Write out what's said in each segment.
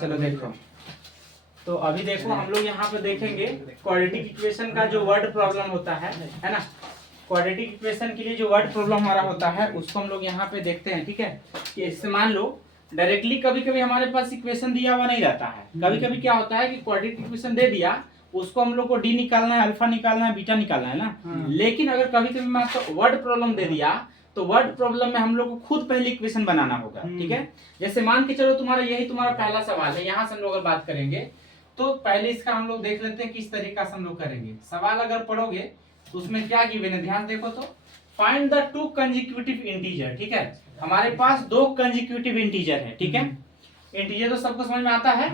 चलो देखो, तो अभी देखो हम लोग यहाँ पे देखेंगे क्वाड्रेटिक इक्वेशन का जो वर्ड प्रॉब्लम होता है ना। क्वाड्रेटिक इक्वेशन के लिए जो वर्ड प्रॉब्लम हमारा होता है उसको हम लोग यहाँ पे देखते हैं, ठीक है। कि इससे मान लो डायरेक्टली कभी कभी हमारे पास इक्वेशन दिया हुआ नहीं रहता है, कभी कभी क्या होता है कि क्वाड्रेटिक इक्वेशन दे दिया, उसको हम लोग को डी निकालना है, अल्फा निकालना है, बीटा निकालना है ना। लेकिन अगर कभी कभी मैं आपको वर्ड प्रॉब्लम दे दिया तो वर्ड प्रॉब्लम में हम लोग को खुद पहले इक्वेशन बनाना होगा, ठीक है। जैसे मान के चलो तुम्हारा यही तुम्हारा पहला सवाल है, यहाँ से हम लोग अगर बात करेंगे तो पहले इसका हम लोग देख लेते हैं किस तरीका से हम लोग करेंगे। सवाल अगर पढ़ोगे तो उसमें क्या गिवन है, ध्यान देखो तो, find the two consecutive integer, ठीक है। हमारे पास दो कंसेक्यूटिव इंटीजर है, ठीक है। इंटीजर तो सबको समझ में आता है।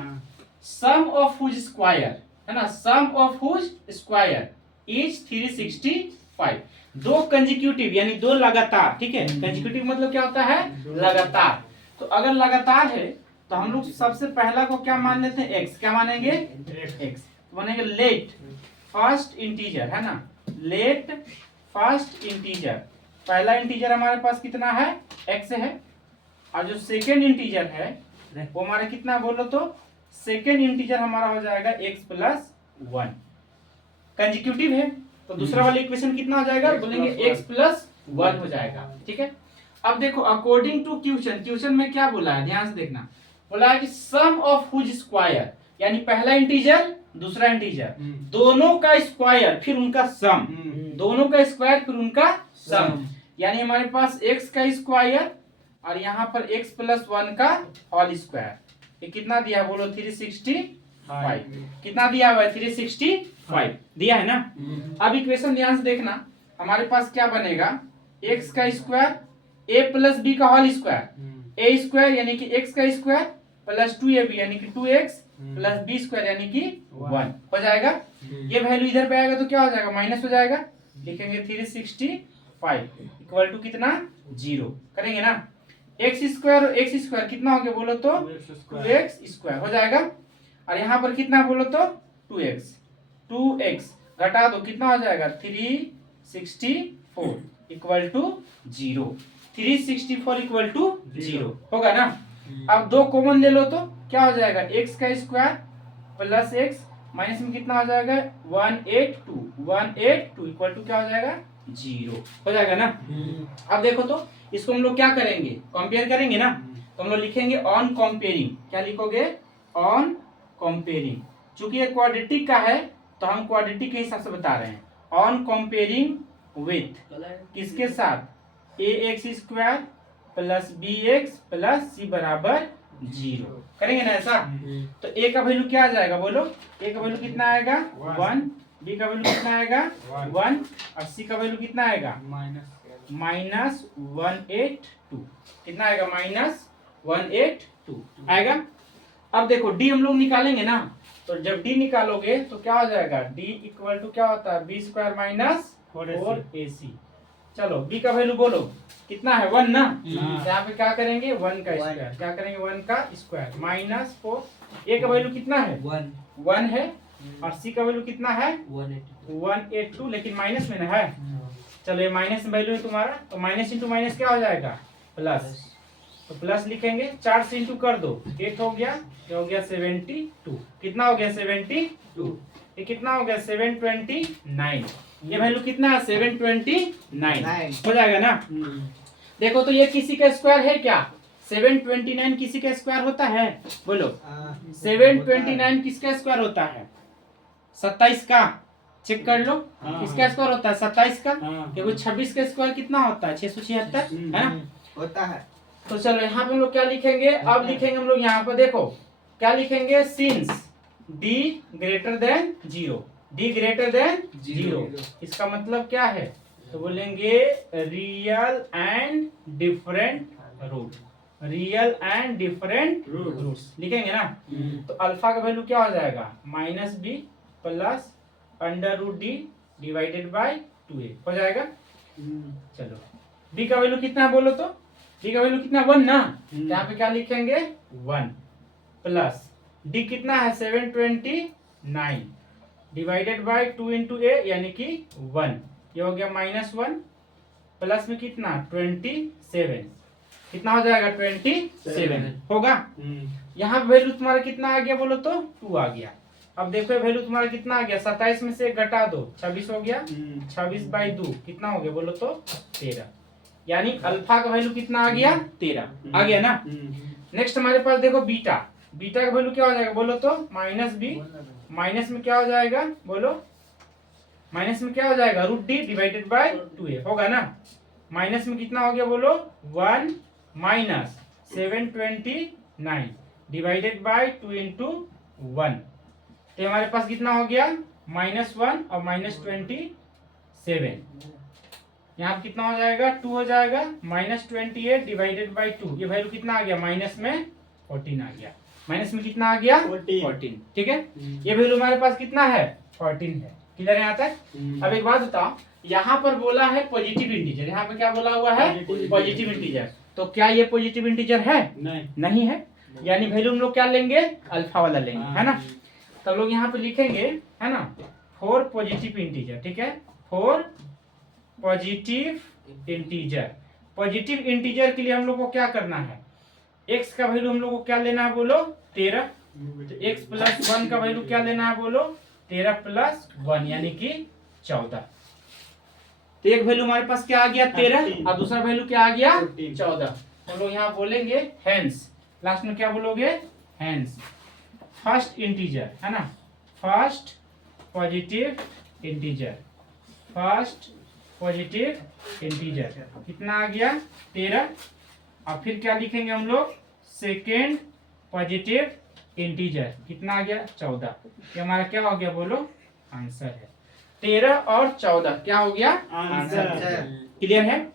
सम ऑफ हुज स्क्वायर है ना, सम ऑफ हुज स्क्वायर इज 365। दो कंसेक्यूटिव यानी दो लगातार, ठीक है। कंसेक्यूटिव मतलब क्या होता है, लगातार। तो अगर लगातार है तो हम लोग सबसे पहला को क्या मान लेते हैं, x। क्या मानेंगे, x। तो बनेगा लेट फर्स्ट इंटीजर, है ना, लेट फर्स्ट इंटीजर। पहला इंटीजर हमारे पास कितना है, x है। और जो सेकेंड इंटीजर है वो हमारा कितना बोलो तो, सेकेंड इंटीजर हमारा हो जाएगा x प्लस 1। कंसेक्यूटिव है तो दूसरा वाला इक्वेशन कितना हो जाएगा, बोलेंगे x प्लस 1 हो जाएगा, ठीक है। अब देखो अकॉर्डिंग टू क्वेश्चन, क्वेश्चन में क्या बोला है, ध्यान से देखना। बोला है कि सम ऑफ हुज स्क्वायर, यानी पहला इंटीजर दूसरा इंटीजर दोनों का स्क्वायर फिर उनका सम, दोनों का स्क्वायर फिर उनका सम। यानी हमारे पास x का स्क्वायर और यहाँ पर x प्लस 1 का होल स्क्वायर। ये कितना दिया बोलो, 365। कितना दिया हुआ है, 365 दिया है ना। अब इक्वेशन ध्यान से देखना, हमारे पास क्या बनेगा, x का स्क्वायर a प्लस b का होल स्क्वायर, a स्क्वायर यानी कि x का स्क्वायर प्लस 2ab यानी कि 2x प्लस b स्क्वायर यानी कि 1 हो जाएगा। ये वैल्यू इधर पे आएगा तो क्या हो जाएगा, माइनस हो जाएगा। लिखेंगे 365 इक्वल टू कितना, 0 करेंगे ना। x स्क्वायर और x स्क्वायर कितना हो गया बोलो तो, 2x स्क्वायर हो जाएगा। और यहाँ पर कितना बोलो तो 2x घटा दो कितना हो जाएगा, 364 इक्वल टू 0। 364 इक्वल टू 0 होगा ना। अब दो कॉमन ले लो तो क्या हो जाएगा, x का स्क्वायर प्लस x माइनस में कितना हो जाएगा, 182 इक्वल टू क्या हो जाएगा, 0 हो जाएगा ना। अब देखो तो इसको हम लोग क्या करेंगे, कंपेयर करेंगे ना। तो हम लोग लिखेंगे ऑन कंपेयरिंग। क्या लिखोगे, ऑन कंपेयरिंग। चूंकि ये क्वाड्रेटिक का है तो हम क्वाड्रेटिक के हिसाब से बता रहे हैं। ऑन कंपेयरिंग विथ किसके साथ, ax square plus bx plus c बराबर 0 करेंगे ना ऐसा। तो a का वैल्यू क्या आ जाएगा बोलो, a का वैल्यू कितना आएगा 1, b का वैल्यू कितना आएगा 1 और c का वैल्यू कितना आएगा माइनस 182। कितना आएगा, माइनस 182 आएगा। अब देखो d हम लोग निकालेंगे ना, तो जब d निकालोगे तो क्या हो जाएगा, d इक्वल टू क्या होता है, b स्क्वायर माइनस 4ac। चलो b का वैल्यू बोलो कितना है, 1 ना। यहाँ पे क्या करेंगे, 1 का स्क्वायर, क्या करेंगे 1 का स्क्वायर माइनस 4। a का वैल्यू कितना है 1 है और c का वैल्यू कितना है 182, लेकिन माइनस में ना है। चलो ये माइनस वैल्यू है तुम्हारा, तो माइनस इंटू माइनस क्या हो जाएगा, प्लस। तो प्लस लिखेंगे, 4 से इंटू कर दो 8 हो गया, ये हो गया 72। कितना हो गया 72, ये कितना हो गया 729। ये वैल्यू कितना है 729 हो जाएगा ना। देखो तो ये किसी का स्क्वायर है क्या, 729 किसी का स्क्वायर होता है बोलो, 729 किसका स्क्वायर होता है, 27 का। चेक कर लो किसका स्क्वायर होता है, 27 का। क्योंकि 26 का स्क्वायर कितना होता है, 676 है ना, होता है। तो चलो यहाँ पे हम लोग क्या लिखेंगे, अब लिखेंगे हम लोग यहाँ पर देखो क्या लिखेंगे, since d greater than 0, d greater than 0। इसका मतलब क्या है, तो बोलेंगे real and different root, real and different roots लिखेंगे ना। तो अल्फा का वैल्यू क्या हो जाएगा, minus b plus under root d divided by 2a हो जाएगा। चलो b का वैल्यू कितना है बोलो तो, b का वैल्यू कितना 1 ना, यहाँ पे क्या लिखेंगे 1 प्लस d कितना है 729 डिवाइडेड बाय 2 इंटू a यानी कि 1, ये हो गया -1 प्लस में कितना 27 कितना हो जाएगा 27 होगा। यहाँ पे वैल्यू तुम्हारा कितना आ गया बोलो तो 2 आ गया। अब देखो वैल्यू तुम्हारा कितना आ गया, 27 में से 1 घटा दो 26 हो गया। 26/2 कितना हो गया बोलो तो 13, यानी अल्फा का वैल्यू कितना आ गया 13 आ गया ना। नेक्स्ट हमारे पास देखो बीटा, बीटा का वैल्यू क्या हो जाएगा बोलो तो -b, माइनस में क्या हो जाएगा बोलो, माइनस में क्या हो जाएगा √d डिवाइडेड बाय 2a होगा ना। माइनस में कितना हो गया बोलो 1 माइनस 729 डिवाइडेड बाय 2 इंटू 1, तो हमारे पास कितना हो गया -1 और -27, यहाँ पे कितना हो जाएगा 2 हो जाएगा, -28 डिवाइडेड बाय 2, ये वैल्यू कितना आ गया माइनस में 14 आ गया, माइनस में कितना आ गया 14, ठीक है। ये वैल्यू हमारे पास कितना है 14 है, क्लियर है यहाँ तक। अब एक बात बताओ, यहाँ पर बोला है पॉजिटिव इंटीजर, यहाँ पे क्या बोला हुआ है पॉजिटिव इंटीजर, तो क्या ये पॉजिटिव इंटीजर है नहीं है, यानी वैल्यू हम लोग क्या लेंगे अल्फा वाला लेंगे, है ना। तो लोग यहाँ पे लिखेंगे है ना 4 पॉजिटिव इंटीजर, ठीक है 4 पॉजिटिव इंटीजर। पॉजिटिव इंटीजर के लिए हम लोग को क्या करना है, x का वैल्यू हम लोग को क्या लेना है बोलो 13, x + 1 का वैल्यू क्या लेना है बोलो 13 + 1 यानी कि 14। तो एक वैल्यू हमारे पास क्या आ गया 13 और दूसरा वैल्यू क्या आ गया 14। हम लोग यहाँ बोलेंगे हेंस, लास्ट में क्या बोलोगे हेंस फर्स्ट इंटीजर, है ना, first positive integer, first positive integer कितना आ गया 13, और फिर क्या लिखेंगे हम लोग सेकेंड पॉजिटिव इंटीजर कितना आ गया 14। ये हमारा क्या हो गया बोलो आंसर है, 13 और 14 क्या हो गया आंसर। क्लियर है।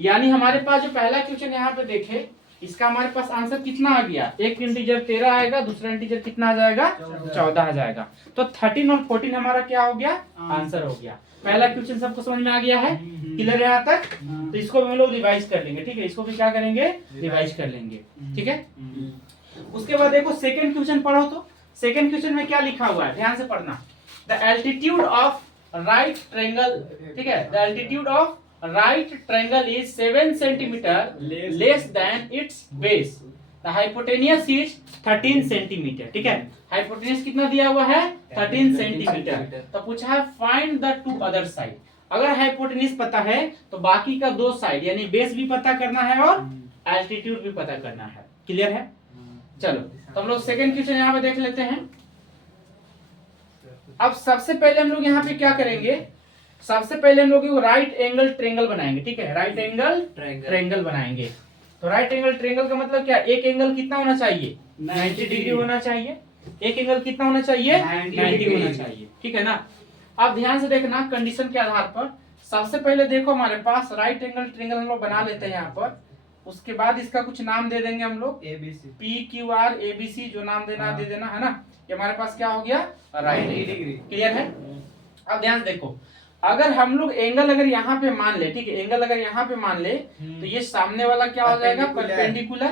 यानी हमारे पास जो पहला क्वेश्चन यहाँ पे देखे, इसका हमारे पास आंसर कितना आ गया, एक इंटीजर 13 आएगा, दूसरा इंटीजर कितना आ जाएगा 14 आ जाएगा, तो 13 और 14 हमारा क्या हो गया आंसर हो गया। पहला क्वेश्चन सबको समझ में आ गया है, क्लियर है यहाँ तक। तो इसको हम लोग रिवाइज कर लेंगे, ठीक है, इसको भी क्या करेंगे रिवाइज कर लेंगे, ठीक है। उसके बाद देखो सेकंड क्वेश्चन पढ़ो, तो सेकंड क्वेश्चन में क्या लिखा हुआ है ध्यान से पढ़ना। The altitude of right triangle, ठीक है, the altitude of right triangle is 7 centimetre less than it's base, the hypotenuse is 13 centimetre, ठीक है। हाइपोटेनियस कितना दिया हुआ है 13 सेंटीमीटर। तो पूछा है फाइंड द 2 अदर साइड। अगर हाइपोटेनियस पता है तो बाकी का 2 साइड यानी बेस भी पता करना है और एल्टीट्यूड भी पता करना है, क्लियर है। चलो तो हम लोग सेकंड क्वेश्चन यहाँ पे देख लेते हैं। अब सबसे पहले हम लोग यहाँ पे क्या करेंगे, सबसे पहले हम लोग राइट एंगल ट्रायंगल बनाएंगे, ठीक है, राइट एंगल ट्रायंगल बनाएंगे। तो राइट एंगल ट्रायंगल का मतलब क्या, एक एंगल कितना होना चाहिए 90 डिग्री होना चाहिए, एक एंगल कितना होना चाहिए 90 होना चाहिए, ठीक है ना। अब ध्यान से देखना कंडीशन के आधार पर, सबसे पहले देखो हमारे पास राइट एंगल ट्रायंगल हम लोग बना लेते हैं यहाँ पर। उसके बाद इसका कुछ नाम दे देंगे हम लोग PQR ABC, जो नाम देना दे देना, है ना। ये हमारे पास क्या हो गया राइट डिग्री, क्लियर है। अब ध्यान देखो, अगर हम लोग एंगल अगर यहाँ पे मान ले, ठीक है, एंगल अगर यहाँ पे मान ले तो ये सामने वाला क्या हो जाएगा परपेंडिकुलर,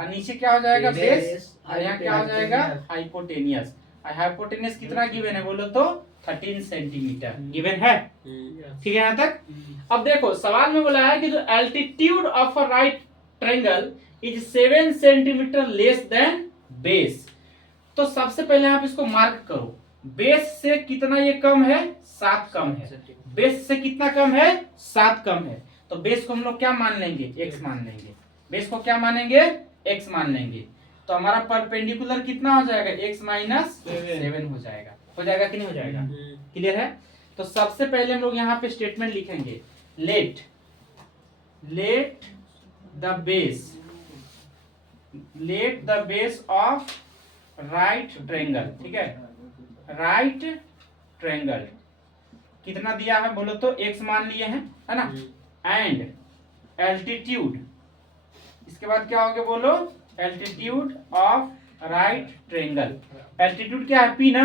और नीचे क्या हो जाएगा बेस, और यहाँ क्या हो जाएगा हाइपोटेनियस। हाइपोटेनियस कितना गिवन है बोलो तो 13 सेंटीमीटर गिवन है, ठीक है यहाँ तक। अब देखो सवाल में बोला है कि जो altitude of a right triangle is 7 centimetre less than base. तो सबसे पहले आप इसको मार्क करो, बेस से कितना ये कम है 7 कम है, बेस से कितना कम है 7 कम है। तो बेस को हम लोग क्या मान लेंगे x मान लेंगे, बेस को क्या मानेंगे x मान लेंगे। तो हमारा परपेंडिकुलर कितना हो जाएगा x - 7 हो जाएगा, हो जाएगा कि नहीं हो जाएगा, क्लियर है। तो सबसे पहले हम लोग यहाँ पे स्टेटमेंट लिखेंगे let the base of right triangle, ठीक है, राइट ट्रायंगल कितना दिया है बोलो तो x मान लिए हैं, है ना, एंड एल्टीट्यूड, इसके बाद क्या हो गया बोलो altitude of right triangle. Altitude क्या है p ना,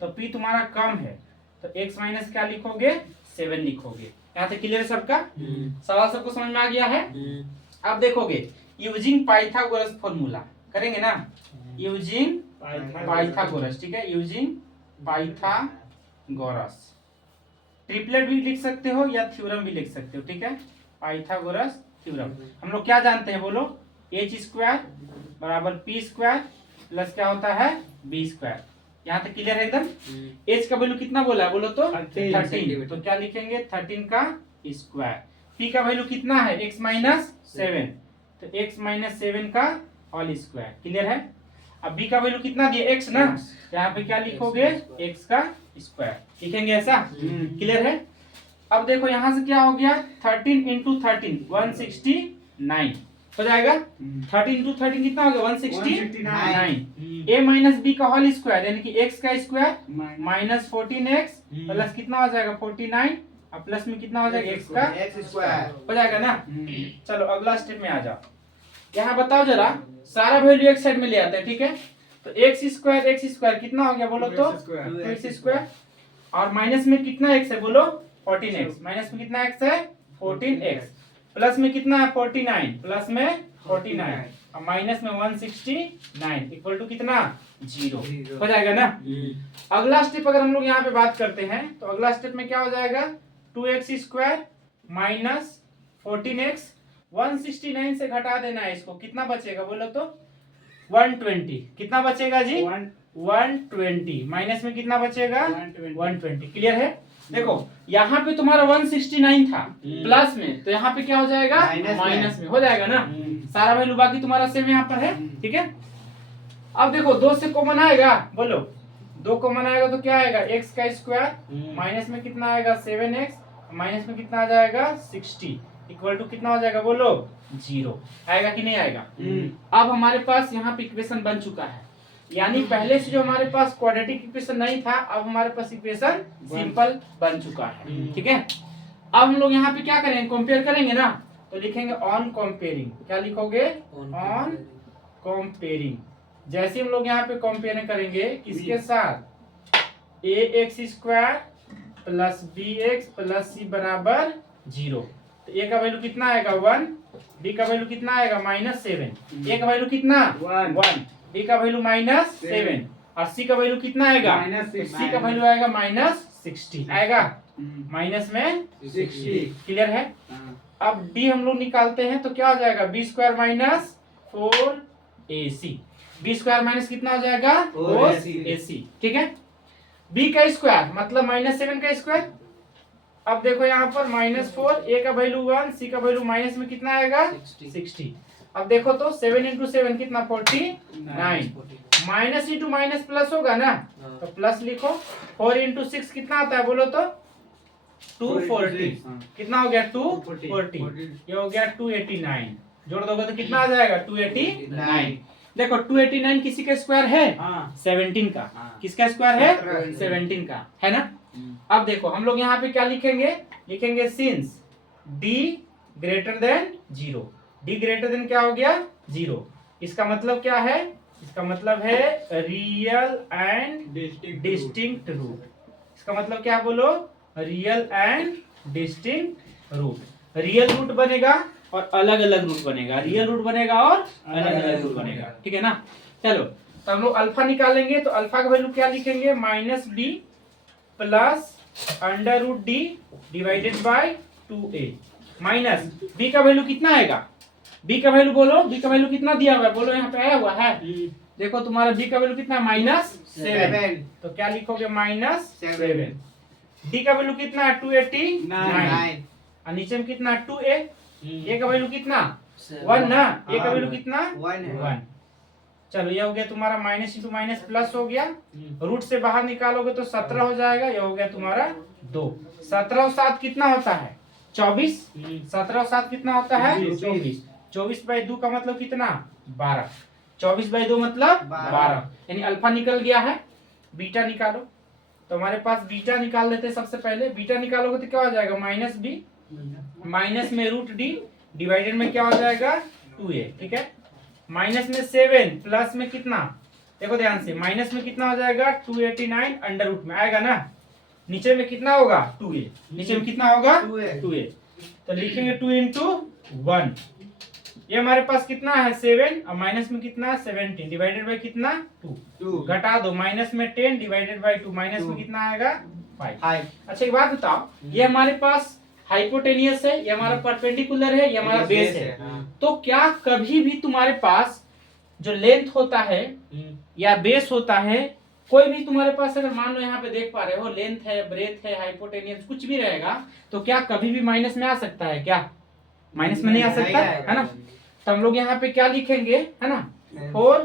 तो p तुम्हारा कम है, तो x माइनस क्या लिखोगे 7 लिखोगे। यहाँ तक क्लियर सबका, सवाल सबको समझ में आ गया है। अब देखोगे यूजिंग पाइथागोरस फॉर्मूला करेंगे ना, यूजिंग पाइथागोरस, ठीक है, यूजिंग पाइथागोरस, ट्रिपलेट भी लिख सकते हो या थ्योरम भी लिख सकते हो, ठीक है, पाइथागोरस थ्योरम। हम लोग क्या जानते हैं बोलो, एच स्क्वायर बराबर पी स्क्वायर प्लस क्या होता है बी स्क्वायर। यहाँ तक क्लियर है एकदम। एच का वैल्यू कितना बोला है बोलो तो 13, तो क्या लिखेंगे 13 का स्क्वायर। पी का वैल्यू कितना है x माइनस 7, तो x माइनस 7 का होल स्क्वायर। क्लियर है। अब b का वैल्यू कितना दिया x ना, यहाँ पे क्या लिखोगे x का स्क्वायर लिखेंगे ऐसा। क्लियर है। अब देखो यहाँ से क्या हो गया 13 इंटू 13 169 हो जाएगा। 13 इंटू 13 कितना हो गया 169। a माइनस बी का होल स्क्वायर यानी कि x का स्क्वायर माइनस 14x प्लस कितना हो जाएगा 49 और प्लस में कितना हो जाएगा x का स्क्वायर हो जाएगा ना। चलो अगला स्टेप में आ जाओ। यहाँ बताओ जरा, सारा वैल्यू एक साइड में ले आते हैं, ठीक है। तो x स्क्वायर कितना हो गया बोलो तो x स्क्वायर, और माइनस में कितना x है बोलो 14x, माइनस में कितना x है 14x, प्लस में कितना है 49, प्लस में 49 और माइनस में 169 इक्वल टू कितना 0 हो जाएगा ना। अगला स्टेप अगर हम लोग यहाँ पे बात करते हैं तो अगला स्टेप में क्या हो जाएगा 2x स्क्वायर माइनस 14x, 169 से घटा देना है इसको, कितना बचेगा बोलो तो 120। कितना बचेगा जी 120, माइनस में कितना बचेगा 120। क्लियर है। देखो यहाँ पे तुम्हारा 169 था प्लस में, तो यहाँ पे क्या हो जाएगा माइनस में हो जाएगा ना। सारा वैल्यू बाकी तुम्हारा सेम यहाँ पर है, ठीक है। अब देखो 2 से कॉमन आएगा, बोलो 2 कॉमन आएगा तो क्या आएगा x का स्क्वायर माइनस में कितना आएगा 7x माइनस में कितना आ जाएगा 60 इक्वल टू कितना हो जाएगा बोलो 0 आएगा कि नहीं आएगा। अब हमारे पास यहाँ पे इक्वेशन बन चुका है, यानी पहले से जो हमारे पास क्वाड्रेटिक इक्वेशन नहीं था अब हमारे पास इक्वेशन सिंपल बन चुका है, ठीक है। अब हम लोग यहाँ पे क्या करेंगे कंपेयर करेंगे ना, तो लिखेंगे ऑन कंपेयरिंग। क्या लिखोगे ऑन कंपेयरिंग। जैसे हम लोग यहाँ पे कंपेयर करेंगे किसके साथ ax square plus bx plus c बराबर 0, तो a का वैल्यू कितना आएगा 1, b का वैल्यू कितना आएगा -7, a का वैल्यू कितना 1, b का वैल्यू -7 और c का वैल्यू कितना आएगा c का वैल्यू आएगा -60 आएगा, माइनस में 60। क्लियर है। अब d हम लोग निकालते हैं तो क्या हो जाएगा b square minus 4ac, b square minus कितना हो जाएगा 4ac, ठीक है। b का स्क्वायर मतलब -7 का स्क्वायर। अब देखो यहाँ पर -4, a का वैल्यू 1, c का वैल्यू माइनस में कितना आएगा 60। अब देखो तो 7 इंटू 7 कितना 49, माइनस इंटू माइनस प्लस होगा ना, तो प्लस लिखो। 4 इंटू 6 कितना आता है बोलो तो 240, कितना हो गया 240, ये हो गया 289, जोड़ दोगे तो कितना आ जाएगा 289। देखो 289 किसी का स्क्वायर है 17 का, किसका स्क्वायर है 17 का, है ना। अब देखो हम लोग यहाँ पे क्या लिखेंगे, लिखेंगे since d greater than 0, d greater then क्या हो गया 0। इसका मतलब क्या है, इसका मतलब है रियल एंड डिस्टिंक्ट रूट। इसका मतलब क्या बोलो real and distinct root. Real root बनेगा और अलग अलग रूट बनेगा, रियल रूट बनेगा और अलग अलग रूट बनेगा, ठीक है ना। चलो तो हम लोग अल्फा निकालेंगे, तो अल्फा का वैल्यू क्या लिखेंगे -b plus √d divided by 2a minus b का वैल्यू कितना आएगा, b का वैल्यू बोलो, b का वैल्यू कितना दिया हुआ है बोलो, यहाँ पे आया हुआ है। देखो तुम्हारा b का वैल्यू कितना -7, तो क्या लिखोगे -7। d का वैल्यू कितना है 289 और नीचे में कितना 2a, a का वैल्यू कितना 1 ना, a का वैल्यू कितना 1। चलो ये हो गया तुम्हारा माइनस इंटू माइनस प्लस हो गया, रूट से बाहर निकालोगे तो 17 हो जाएगा, ये हो गया तुम्हारा 2। 17 और 7 कितना होता है 24, 17 और 7 कितना होता है 24, 24 बाई 2 का मतलब कितना 12, 24 बाई 2 मतलब 12, यानी अल्फा निकल गया है। बीटा निकालो, तो हमारे पास बीटा निकाल लेते हैं। सबसे पहले बीटा निकालोगे तो क्या हो जाएगा -b माइनस में √d डिवाइडेड में क्या हो जाएगा 2a, ठीक है। माइनस में 7 प्लस में कितना, देखो ध्यान से, माइनस में कितना हो जाएगा 289 अंडर रूट में आएगा ना, नीचे में कितना होगा 2a, नीचे में कितना होगा 2a, तो लिखेंगे 2 इंटू 1, ये हमारे पास कितना है 7 और माइनस में कितना 17 डिवाइडेड बाय कितना 2, घटा दो माइनस में 10 डिवाइडेड बाय 2, माइनस में कितना आएगा 5। अच्छा एक बात बताओ, ये हमारे पास हाइपोटेनियस है, ये हमारा परपेंडिकुलर है, ये हमारा बेस है। तो क्या कभी भी तुम्हारे पास जो लेंथ होता है या बेस होता है, कोई भी तुम्हारे पास अगर मान लो यहाँ पे देख पा रहे हो लेंथ है, ब्रेथ है, हाइपोटेनियस कुछ भी रहेगा, तो क्या कभी भी माइनस में आ सकता है? क्या माइनस में नहीं आ सकता है ना? तो हम लोग यहाँ पे क्या लिखेंगे, है ना, 4,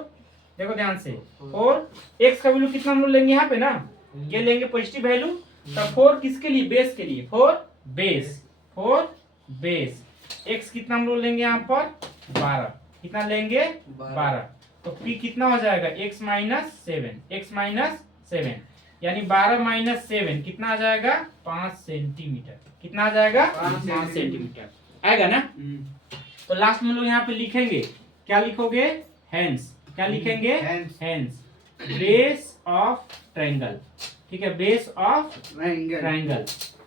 देखो ध्यान से, 4 x का वैल्यू कितना हम लोग लेंगे यहाँ पे ना, ये लेंगे पॉजिटिव वैल्यू। तो 4 किसके लिए? बेस के लिए, 4 बेस। x कितना हम लोग लेंगे यहाँ पर? 12। कितना लेंगे? 12। तो p कितना हो जाएगा? x माइनस 7, यानी 12 माइनस 7 कितना आ जाएगा? 5 सेंटीमीटर। कितना आ जाएगा? 5 सेंटीमीटर आएगा ना। तो लास्ट में लोग यहाँ पे लिखेंगे, क्या लिखोगे? हैंस। क्या लिखेंगे? Hence base of triangle. ठीक है, बेस ऑफ ट्रायंगल।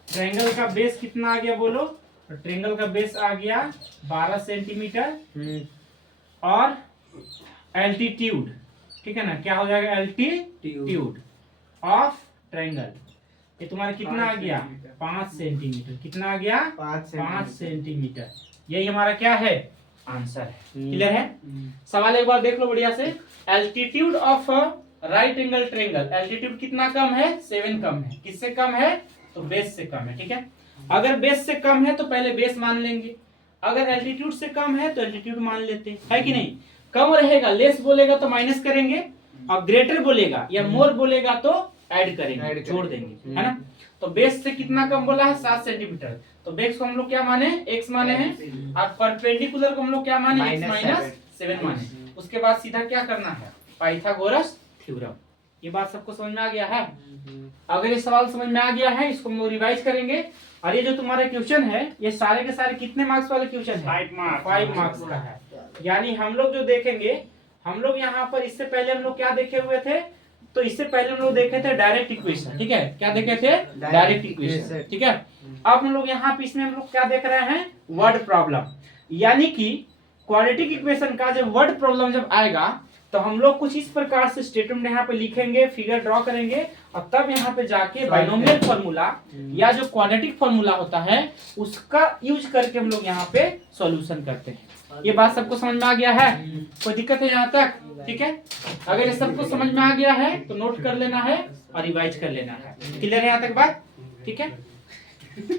ट्रायंगल का बेस कितना आ गया बोलो? तो ट्रायंगल का बेस आ गया 12 सेंटीमीटर और एल्टीट्यूड, ठीक है ना, क्या हो जाएगा? एल्टीट्यूड ऑफ ट्रायंगल ये तुम्हारा कितना आ गया? 5 सेंटीमीटर। कितना आ गया? 5 सेंटीमीटर। यही हमारा क्या है? आंसर है। क्लियर है? सवाल एक बार देख लो बढ़िया से। Altitude of right angle triangle, altitude कितना कम है? 7 कम है। किससे कम है? तो बेस से कम है। ठीक है, अगर बेस से कम है तो पहले बेस मान लेंगे, अगर एल्टीट्यूड से कम है तो एल्टीट्यूड मान लेते हैं, है कि नहीं? कम रहेगा, लेस बोलेगा तो माइनस करेंगे, और ग्रेटर बोलेगा या मोर बोलेगा तो ऐड करेंगे, जोड़ देंगे, है ना। तो बेस से कितना कम बोला है? 7 सेंटीमीटर। तो बेस को हम लोग क्या माने? x माने हैं, और परपेंडिकुलर को हम लोग क्या माने? x माइनस 7 माने। उसके बाद सीधा क्या करना है? Pythagoras theorem. ये बात सबको समझ में आ गया है? अगर ये सवाल समझ में आ गया है, इसको हम लोग रिवाइज करेंगे। और ये जो तुम्हारा क्वेश्चन है, ये सारे के सारे कितने मार्क्स वाले क्वेश्चन है? 5 मार्क्स का है। यानी हम लोग जो देखेंगे, हम लोग यहाँ पर इससे पहले हम लोग क्या देखे हुए थे? तो इससे पहले हम लोग देखे थे डायरेक्ट इक्वेशन। ठीक है, क्या देखे थे? Direct equation. ठीक है, अब हम लोग यहाँ पे इसमें हम लोग क्या देख रहे हैं? Word problem. यानी कि क्वाड्रेटिक इक्वेशन का जब वर्ड प्रॉब्लम जब आएगा तो हम लोग कुछ इस प्रकार से स्टेटमेंट यहाँ पे लिखेंगे, फिगर ड्रॉ करेंगे, और तब यहाँ पे जाके बाइनोमियल फॉर्मूला या जो क्वाड्रेटिक फॉर्मूला होता है उसका यूज करके हम लोग यहाँ पे सॉल्यूशन करते हैं। ये बात सबको समझ में आ गया है? कोई दिक्कत है यहाँ तक? ठीक है, अगर ये सबको समझ में आ गया है तो नोट कर लेना है और रिवाइज कर लेना है। क्लियर है यहाँ तक बात? ठीक है।